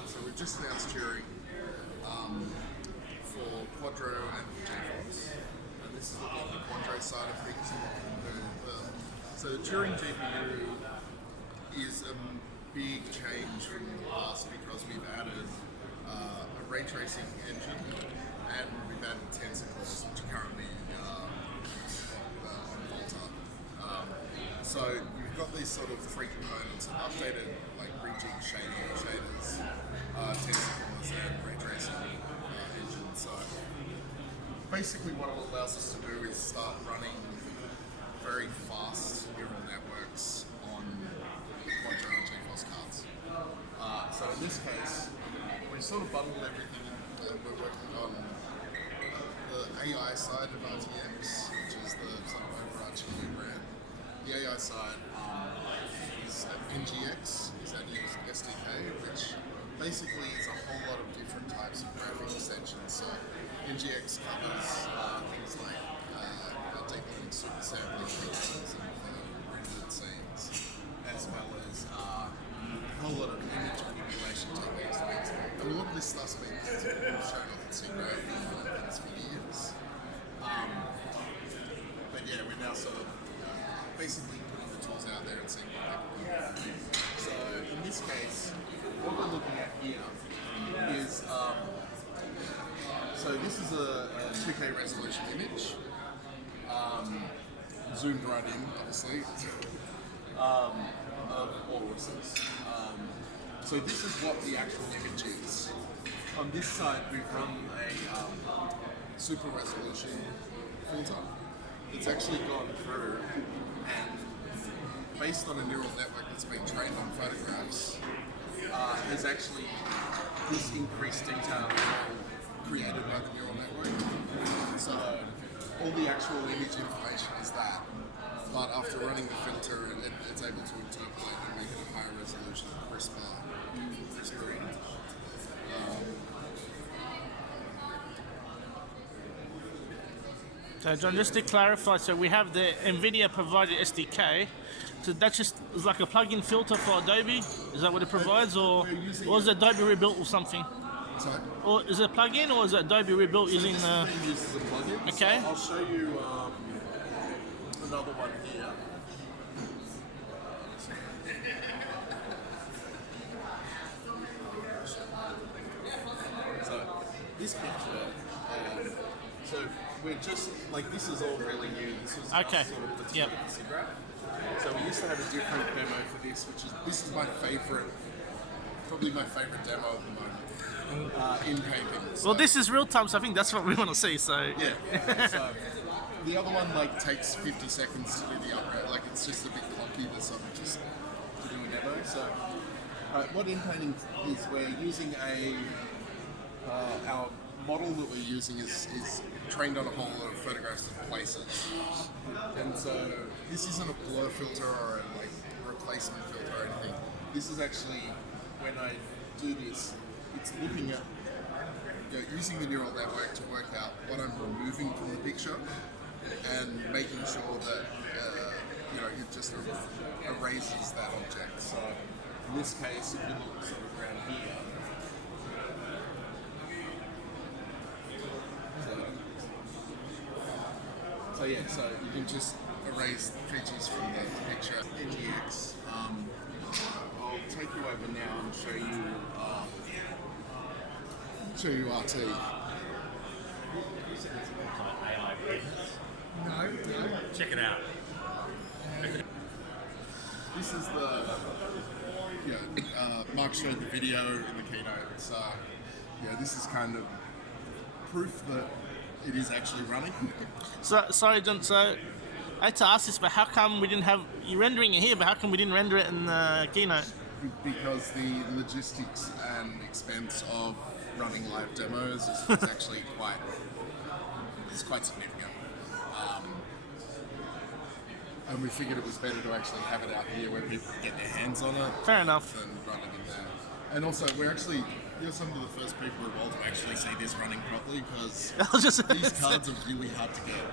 Alright, so we've just announced Turing for Quadro and GeForce, and this is looking at the Quadro side of things. So the Turing GPU is a big change from the past because we've added a ray tracing engine and we've added tensor cores, which are currently on Volta. So you've got these sort of three components: an updated like rejig shaders, tensor cores, and ray tracing engine. So basically, what it allows us to do is start running very fast neural networks on Quadro and GeForce cards. So in this case, we sort of bundled everything and we're working on the AI side of RTX, which is the sort of overarching new brand. The AI side is NGX SDK, which basically is a whole lot of different types of graphic extensions. So NGX covers things like deep learning super sampling features and rendered scenes, as well as a whole lot of image manipulation techniques. And a lot of this stuff's been shown off in SIGGRAPH and things for years. But yeah, we're now sort of basically putting the tools out there and seeing what people can do. So in this case, what we're looking at here is, so this is a 2K resolution image, zoomed right in, obviously, of Auruses. So this is what the actual image is. On this side, we've run a super resolution filter. It's actually gone through and, based on a neural network that's been trained on photographs, there's actually this increased detail created by the neural network. So all the actual image information is that, but after running the filter, it's able to interpolate and make it a higher resolution, crisper image. So John, just to clarify, so we have the NVIDIA provided SDK, so that's just like a plug-in filter for Adobe? Is that what it provides, or is it Adobe rebuilt or something? Sorry? Or is it a plug-in, or is it Adobe rebuilt using the... This is being used as a plug-in. Okay. So I'll show you another one here. So this picture, so we're just, like, this is all really new. This was Okay. sort of the tip Yep. of the SIGGRAPH. So we used to have a different demo for this, this is my favorite, probably my favorite demo at the moment, in painting. So, Well, this is real time, so I think that's what we want to see, so... yeah. So the other one like takes 50 seconds to do the upgrade. Like, it's just a bit clunky. This sort of just to do a demo. So what in painting is, we're using our model that we're using is trained on a whole lot of photographs of places, and so this isn't a blur filter or a like replacement filter or anything. This is actually, when I do this, it's looking at, using the neural network to work out what I'm removing from the picture and making sure that it just erases that object. So in this case, if you look sort of around here, so yeah, so you can just erase features from the picture. NGX, I'll take you over now and show you RT. No. Check it out. This is the, Mark showed the video in the keynote, so this is kind of proof that it is actually running. So, sorry, John, so I had to ask this, but how come we didn't have... You're rendering it here, but how come we didn't render it in the keynote? Because the logistics and expense of running live demos is actually quite significant. And we figured it was better to actually have it out here where people can get their hands on it. Fair enough. Than running it there. And also, you're some of the first people involved to actually see this running properly, because these cards are really hard to get.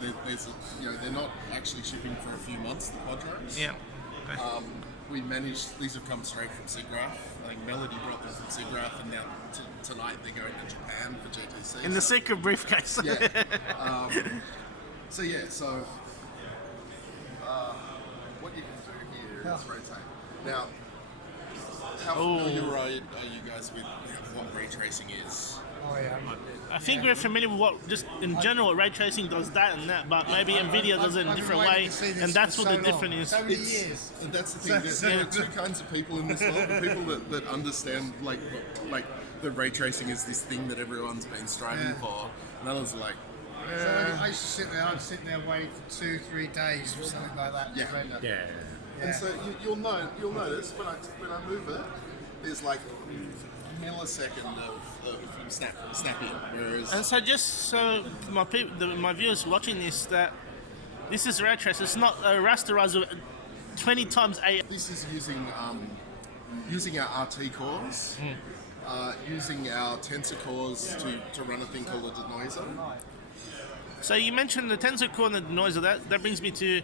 They're not actually shipping for a few months, the Quadros. Yeah. Okay. we managed. These have come straight from SIGGRAPH. I think Melody brought them from SIGGRAPh, and now tonight they're going to Japan for GTC. In the secret briefcase. Yeah. So what you can do here is rotate. Now, how familiar are you guys with what ray tracing is? Oh yeah. I think we're familiar with what, just in general, ray tracing does that and that, but maybe NVIDIA does it in a different way, and that's what the difference is. So many years. That's the thing. There are two kinds of people in this world: the people that understand like the ray tracing is this thing that everyone's been striving for, and others are like. So I used to sit there. I'd sit there waiting for 2-3 days or something like that. Yeah. To render. Yeah. And so you'll notice when I move it, there's like a millisecond of snap in, whereas And so just so my viewers watching this, that this is ray trace. It's not a rasterizer 20 times AI. this is using our RT cores, using our tensor cores to run a thing called a denoiser. So you mentioned the tensor core and the denoiser. That brings me to,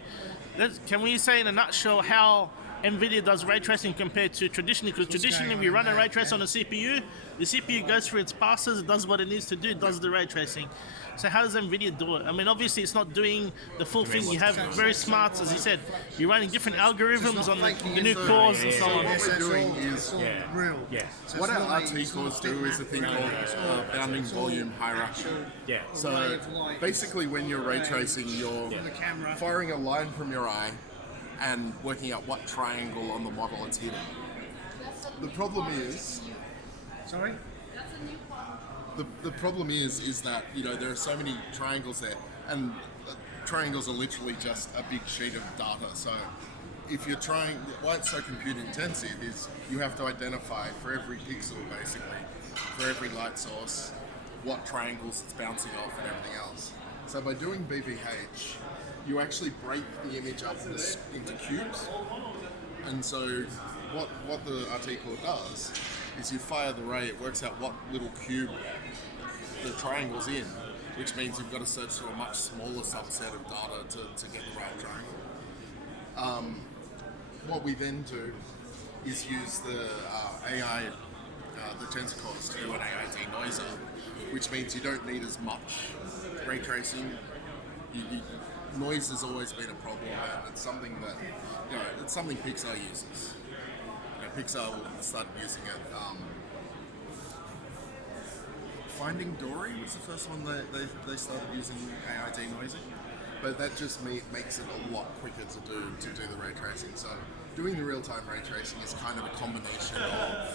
can we say in a nutshell how NVIDIA does ray tracing compared to traditionally? Because traditionally we run a ray trace on a CPU. The CPU goes through its passes, it does what it needs to do, it does the ray tracing. So how does NVIDIA do it? I mean, obviously it's not doing the full thing. You have very smart, as you said, you're running different algorithms on the new cores and so on. What we're doing is It's all real. Yeah. So what it's our not RT like- cores do is a thing called bounding volume hierarchy. Yeah. So basically, when you're ray tracing, you're the camera. firing a line from your eye and working out what triangle on the model it's hitting. The problem is, Sorry. the problem is that there are so many triangles there, and triangles are literally just a big sheet of data. So if you're trying, why it's so compute intensive is you have to identify for every pixel, basically, for every light source, what triangles it's bouncing off and everything else. So by doing BVH, you actually break the image up into cubes. And so what the RT core does is you fire the ray, it works out what little cube the triangle's in, which means you've got to search through a much smaller subset of data to get the right triangle. What we then do is use the AI, the tensor cores to do an AI denoiser, which means you don't need as much ray tracing. Noise has always been a problem, and it's something that it's something Pixar uses. Pixar started using it. Finding Dory was the first one they started using AI denoising, but that just makes it a lot quicker to do the ray tracing. So doing the real-time ray tracing is kind of a combination of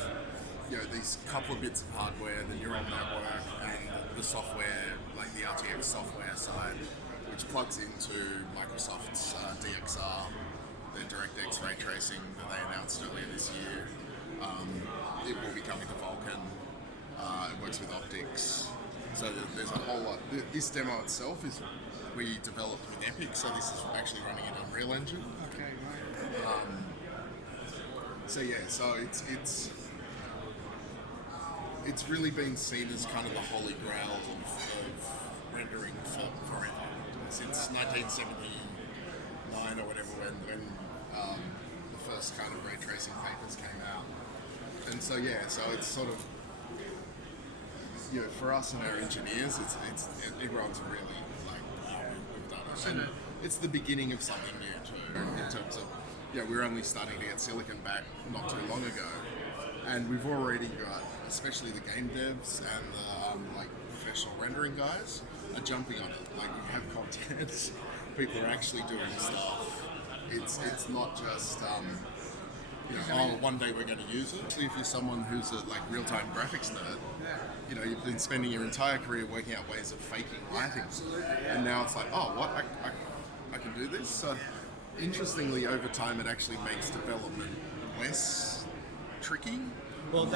these couple of bits of hardware, the neural network, and the software, like the RTX software side, which plugs into Microsoft's DXR, their DirectX ray tracing that they announced earlier this year. It will be coming to Vulkan. It works with optics. So there's a whole lot. This demo itself is we developed with Epic, so this is actually running in Unreal Engine. Okay, right. So it's really been seen as kind of the holy grail of rendering forever. Since 1979 or whatever, when the first kind of ray tracing papers came out. And so it's sort of, for us and our engineers, everyone's really like, we've done it. And it's the beginning of something new too, in terms of, we're only starting to get silicon back not too long ago. And we've already got, especially the game devs and the professional rendering guys, are jumping on it. Like, you have content, people are actually doing stuff. It's not just one day we're going to use it. Actually, if you're someone who's a real-time graphics nerd, you've been spending your entire career working out ways of faking lighting, and now it's like, oh, what, I can do this. So interestingly, over time, it actually makes development less tricky.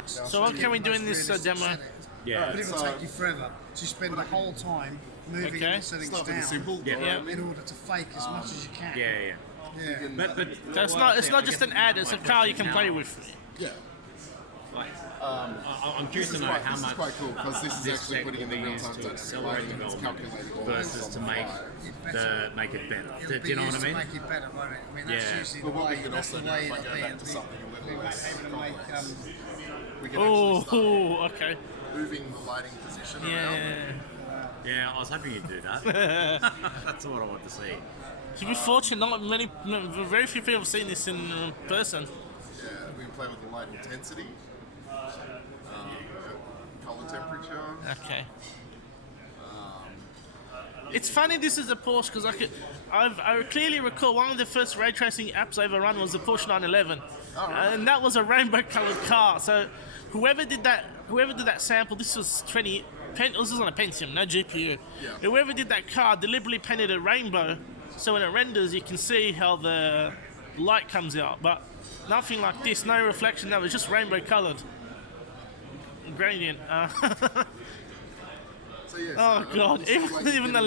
So what can we do in this demo? Yeah. But it will take you forever. So you spend the whole time moving Okay. and settings Start with down a simple in order to fake as much as you can. Yeah. Yeah. But So it's not just an ad, it's a car you can play with. Yeah. I'm curious to know how This much is quite cool because this is this actually tech putting in will the be real-time used to dynamic accelerate lighting and it's development calculating all versus this to on the make fly. make it better. It'll Do be you know what used I mean? to make it better, won't it? I mean, that's Yeah. usually But the what we way. can That's also the do, way if I it'll go be. back to something a little less Able to make. complex, we can actually start Oh, okay. moving the lighting position Yeah. around. Yeah, I was hoping you'd do that. That's what I want to see. To be fortunate, very few people have seen this in person. Yeah, we can play with the light intensity, color temperature. Okay. It's funny this is a Porsche because I clearly recall one of the first ray tracing apps I ever run was the Porsche 911, and that was a rainbow-colored car. So whoever did that sample, this was this was on a Pentium, no GPU. Yeah. Whoever did that car deliberately painted a rainbow, so when it renders, you can see how the light comes out. But nothing like this, no reflection. That was just rainbow-colored gradient. So yeah, Oh so, god! this is like Even the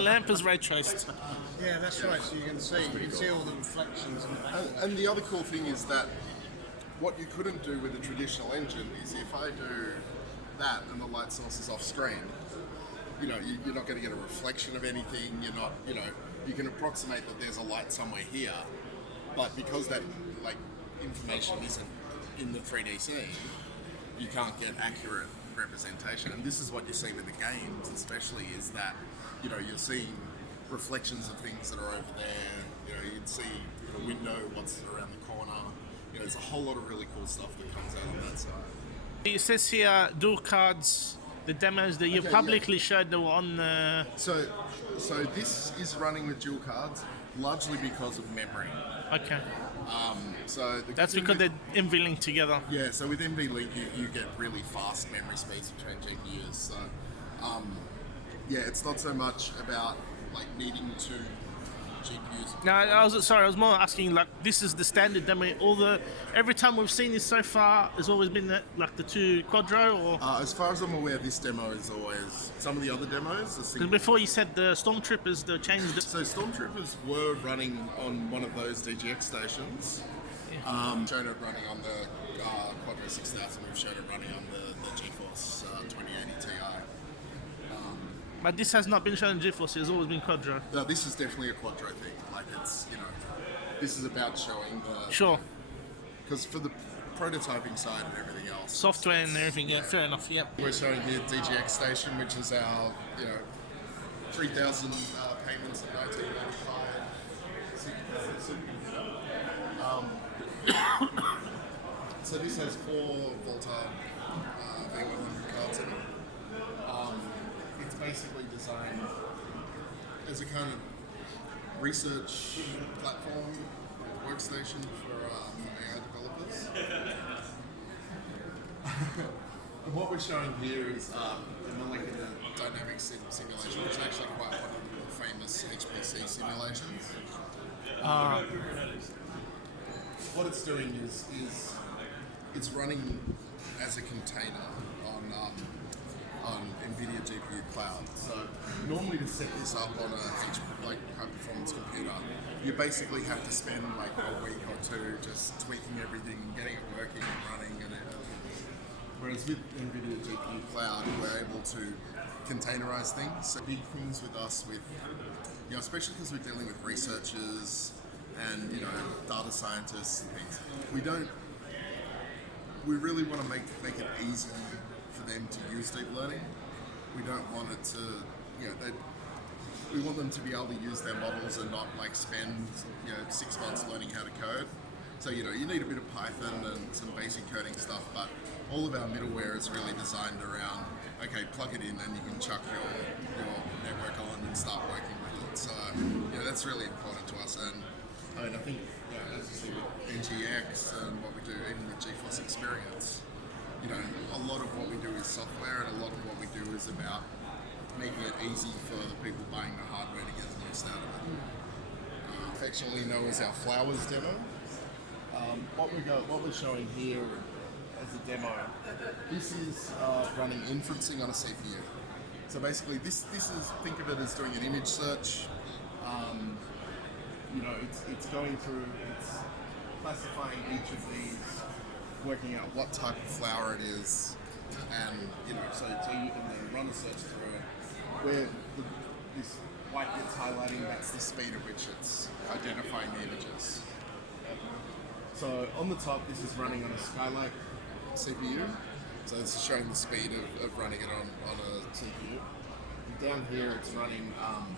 lamp is ray traced. Yeah, that's right. So you can see all the reflections in the back. And the other cool thing is that what you couldn't do with a traditional engine is if I do that and the light source is off screen, you know, you're not going to get a reflection of anything. You're not, you know, you can approximate that there's a light somewhere here, but because that like information isn't in the 3D scene, you can't get accurate representation. And this is what you see with the games, especially, is that you know you're seeing reflections of things that are over there. You know, you'd see a window, what's around the corner. You know, there's a whole lot of really cool stuff that comes out on that side. It says here dual cards. The demos that you Okay, publicly showed that were on the. So this is running with dual cards largely because of memory. Okay. So the That's good because thing they're NVLink together. Yeah, so with NVLINK you get really fast memory speeds between GPUs. So yeah, it's not so much about like needing two GPUs. No, I was more asking like this is the standard demo. Every time we've seen this so far has always been like the two Quadro or. As far as I'm aware, this demo is always some of the other demos. Because before you said the Stormtroopers, they changed it. So Stormtroopers were running on one of those DGX stations. Shown it running on the Quadro 6000. We've shown it running on the GeForce 2080 Ti. But this has not been shown in GeForce. It's always been Quadro. No, this is definitely a Quadro thing. Like it's, you know, this is about showing the Sure. because for the prototyping side and everything else, Software and everything. Yeah, fair enough. Yep. we're showing here DGX Station, which is our 3,000 payments of 1995. So this has 4 Volta V100 cards in it. It's basically designed as a kind of research platform, workstation for AI developers. And what we're showing here is the molecular dynamics simulation, which is actually quite one of the famous HPC simulations. What it's doing is it's running as a container on NVIDIA GPU Cloud. So normally to set this up on a high performance computer, you basically have to spend like a week or two just tweaking everything, getting it working and running. Whereas with NVIDIA GPU Cloud, we're able to containerize things. So big things with us, especially because we're dealing with researchers and data scientists and things. We really want to make it easy for them to use deep learning. We don't want it to, we want them to be able to use their models and not like spend 6 months learning how to code. So you need a bit of Python and some basic coding stuff, but all of our middleware is really designed around, okay, plug it in and you can chuck your network on and start working with it. So that's really important to us. And I think as you see with NGX and what we do, even with GeForce Experience, a lot of what we do is software, and a lot of what we do is about making it easy for the people buying the hardware to get the most out of it. Affectionately known as our Flowers demo. What we're showing here as a demo, this is running inferencing on a CPU. So basically, this is, think of it as doing an image search. It's going through, it's classifying each of these working out what type of flower it is, and so you can then run a search through it. Where this white bit's highlighting, that's the speed at which it's identifying the images. So on the top, this is running on a Skylake CPU. So this is showing the speed of running it on a CPU. And down here, it's running on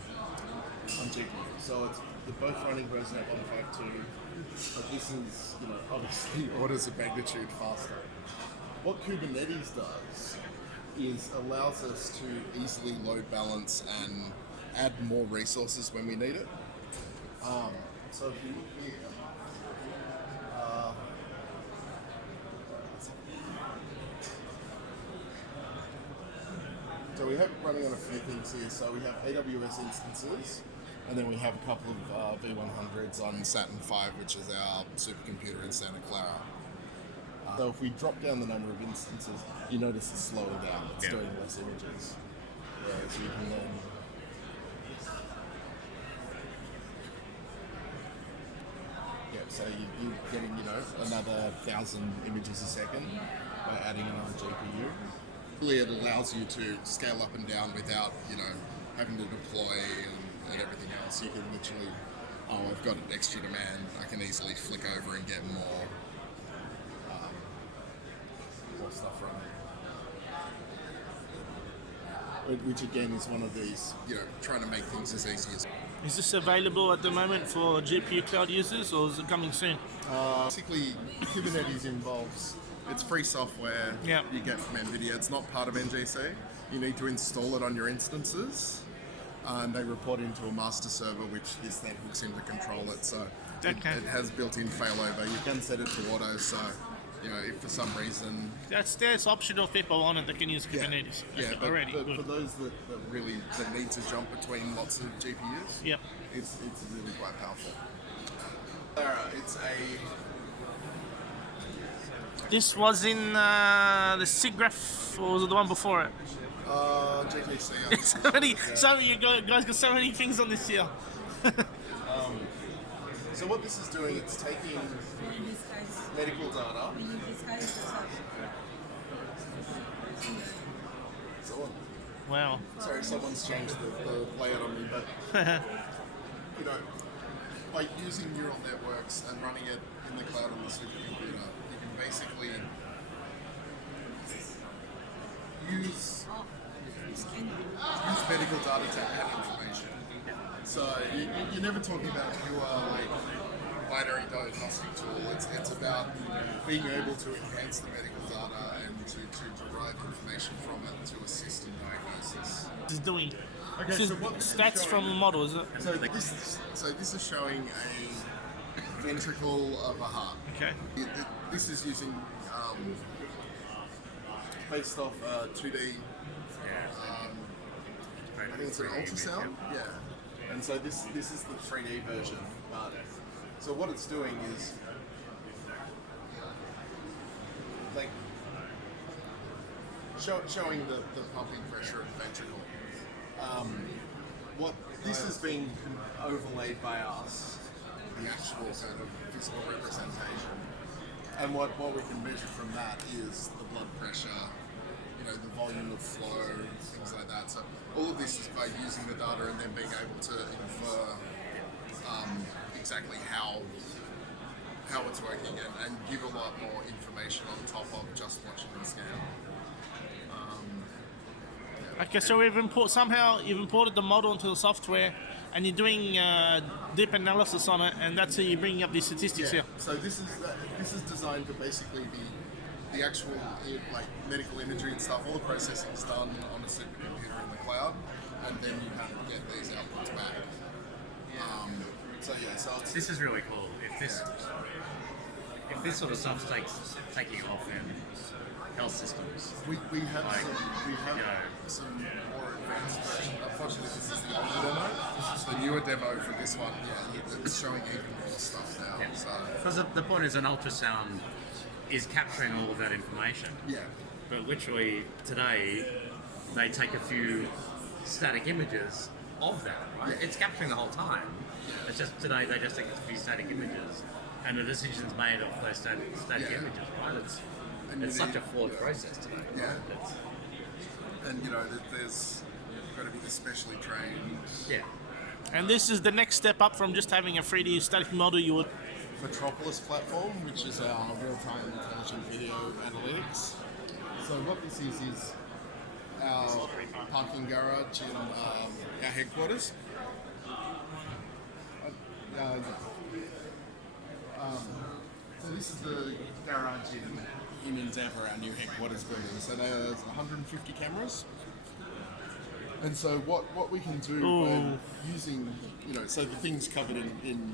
GPU. So they're both running version 152, but this is obviously orders of magnitude faster. What Kubernetes does is allows us to easily load balance and add more resources when we need it. So if you look here, so we have running on a few things here. So we have AWS instances, and then we have a couple of V100s on Saturn V, which is our supercomputer in Santa Clara. So if we drop down the number of instances, you notice it's slowing down. It's doing less images. So you can then so you're getting another 1,000 images a second by adding another GPU. Really, it allows you to scale up and down without having to deploy and everything else. You can literally, I've got an extra demand. I can easily flick over and get more stuff running. Which again is one of these, trying to make things as easy as. Is this available at the moment for GPU cloud users, or is it coming soon? Basically, Kubernetes involves, it's free software you get from NVIDIA. It's not part of NGC. You need to install it on your instances, and they report into a master server, which this then hooks in to control it. So it has built-in failover. You can set it to auto, so if for some reason... There's optional people on it that can use Kubernetes. Already. But for those that need to jump between lots of GPUs, it's really quite powerful. CLARA, it's This was in the SIGGRAPH, or was it the one before it? GTC. So you guys got so many things on this here. So what this is doing, it's taking medical data. Wow. Sorry, someone's changed the layout on me, but by using neural networks and running it in the cloud on the supercomputer, you can basically use medical data to add information. So you're never talking about a pure binary diagnostic tool. It's about being able to enhance the medical data and to derive information from it to assist in diagnosis. It's doing. Okay, this is so what stats from the model, is it? So this is showing a ventricle of a heart. Okay. This is using based off 2D. I think it's an ultrasound. Yeah. And so this is the 3D version. So what it's doing is like showing the pumping pressure of the ventricle. What this is being overlaid by us, the actual kind of physical representation, and what we can measure from that is the blood pressure, the volume of flow, things like that. So all of this is by using the data and then being able to infer exactly how it's working and give a lot more information on top of just watching the scan. Okay, so you've imported the model into the software, and you're doing deep analysis on it, and that's how you're bringing up these statistics here. So this is designed to basically be the actual medical imagery and stuff. All the processing is done on a supercomputer in the cloud, and then you kind of get these outputs back. This is really cool. If this sort of stuff's taking off in health systems, we have some more advanced version. Unfortunately, this is the older demo. This is the newer demo for this one. It's showing even more stuff now. Yeah. So because the point is, an ultrasound is capturing all of that information. Yeah. But literally today, they take a few static images of that. Right? Yeah. It's capturing the whole time. It's just today they just take a few static images and the decisions made off those static Yeah. images, right? It's And such a flawed process today. Yeah. It's, And there's got to be the specially trained yeah. And this is the next step up from just having a 3D static model. You would. Metropolis platform, which is our real-time intelligent video analytics. So what this is our parking garage in our headquarters. So this is the garage in Endeavour, our new headquarters building. So there's 150 cameras. And so what we can do by using, so the thing's covered in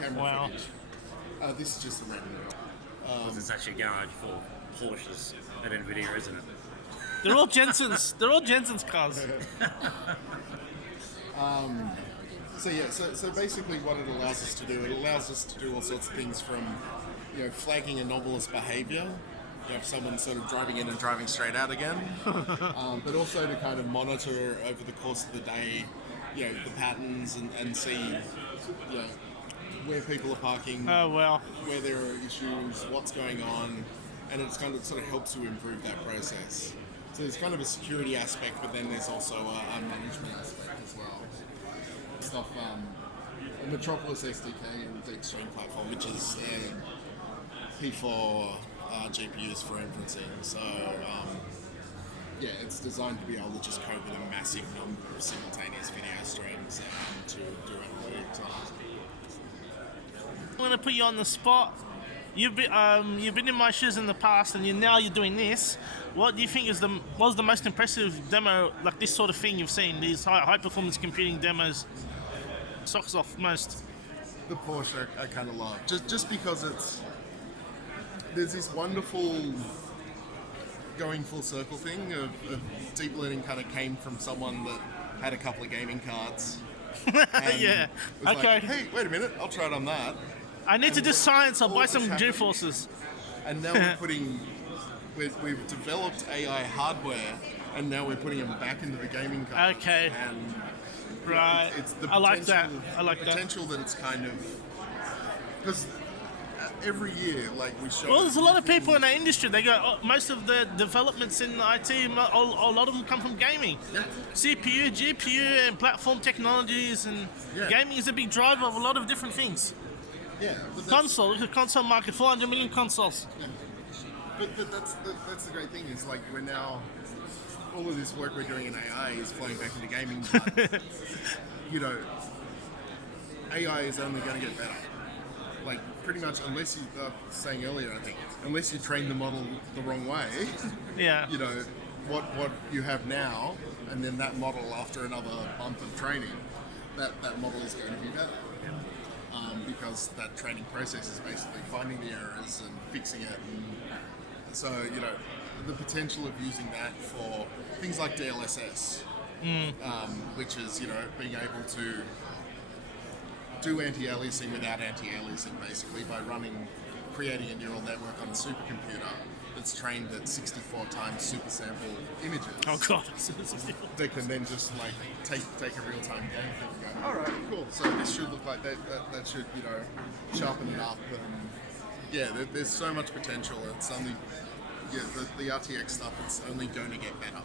camera Wow. footage. This is just a random. It's actually a garage for Porsches at NVIDIA, isn't it? They're all Jensen's. They're all Jensen's cars. So basically what it allows us to do, it allows us to do all sorts of things from, flagging anomalous behaviour. You have someone sort of driving in and driving straight out again, but also to kind of monitor over the course of the day, the patterns and see, where people are parking, Oh well. where there are issues, what's going on, and it's kind of sort of helps you improve that process. So there's kind of a security aspect, but then there's also a management aspect as well. Stuff, the Metropolis SDK and Deepstream platform, which is P4 GPUs for inferencing. So it's designed to be able to just cope with a massive number of simultaneous video streams to do analytics on it. I'm gonna put you on the spot. You've been in my shoes in the past, and now you're doing this. What do you think was the most impressive demo, like this sort of thing you've seen? These high performance computing demos. Socks off most. The Porsche I kind of love, just because there's this wonderful going full circle thing of deep learning kind of came from someone that had a couple of gaming cards. And Yeah. was Okay. like, hey, wait a minute, I'll try it on that. I need to do science. I'll all buy this some happened. GeForces. And now we've developed AI hardware, and now we're putting them back into the gaming cards. Okay. And Right. it's the I like that. potential- I like the that. potential that it's kind of, because every year, like we show. Well, there's a lot of people in our industry. They go, oh, most of the developments in IT, a lot of them come from gaming. Yeah. CPU, GPU, and platform technologies, and Yeah. gaming is a big driver of a lot of different things. Yeah, but that's, Console, look at the console market, 400 million consoles. but that's the great thing is like we're now all of this work we're doing in AI is flowing back into gaming. But, AI is only going to get better. Like pretty much, unless you saying earlier, I think, unless you train the model the wrong way, Yeah. what you have now, and then that model after another month of training, that model is going to be better. Because that training process is basically finding the errors and fixing it. And so, the potential of using that for things like DLSS, which is, being able to do anti-aliasing without anti-aliasing, basically, by creating a neural network on a supercomputer that's trained at 64 times super sample images. Oh god. They can then just like take a real time game thing and go, all right, cool. So this should look like that should sharpen it up, and there's so much potential. It's only the RTX stuff. It's only going to get better.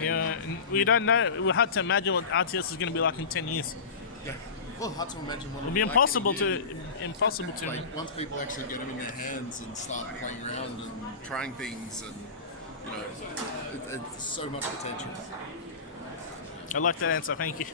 Yeah, we don't know. We're hard to imagine what RTS is going to be like in 10 years. Yeah. Well, hard to imagine what It'll be like impossible in a year. to. Like once people actually get them in their hands and start playing around and trying things, and it's so much potential. I like that answer. Thank you.